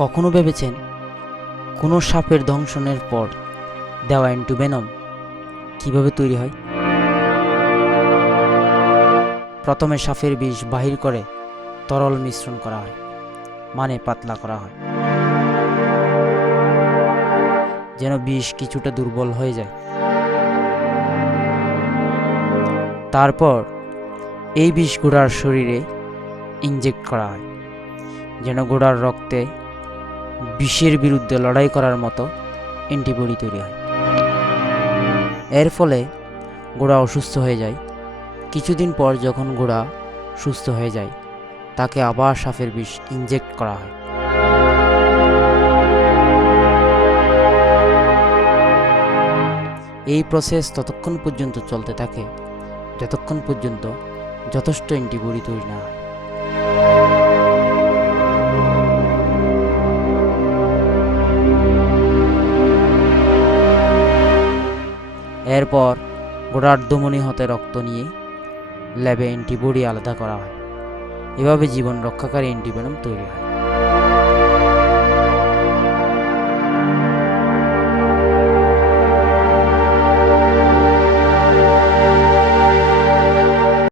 কখনো ভেবেছেন কোনো সাপের দংশনের পর দেওয়া অ্যান্টিভেনম কিভাবে তৈরি হয়? প্রথমে সাপের বিষ বাহির করে তরল মিশ্রণ করা হয়, মানে পাতলা করা হয়, যেন বিষ কিছুটা দুর্বল হয়ে যায়। তারপর এই বিষ ঘোড়ার শরীরে ইনজেক্ট করা হয়, যেন ঘোড়ার রক্তে বিষের বিরুদ্ধে লড়াই করার মতো অ্যান্টিবডি তৈরি হয়। এর ফলে ঘোড়া অসুস্থ হয়ে যায়। কিছুদিন পর যখন ঘোড়া সুস্থ হয়ে যায়, তাকে আবার সাপের বিষ ইনজেক্ট করা হয়। এই প্রসেস ততক্ষণ পর্যন্ত চলতে থাকে যতক্ষণ পর্যন্ত যথেষ্ট অ্যান্টিবডি তৈরি না হয়। এরপর ঘোড়ার ধমনী হতে রক্ত নিয়ে ল্যাবে অ্যান্টিবডি আলাদা করা হয়। এভাবে জীবন রক্ষাকারী অ্যান্টিভেনম তৈরি হয়।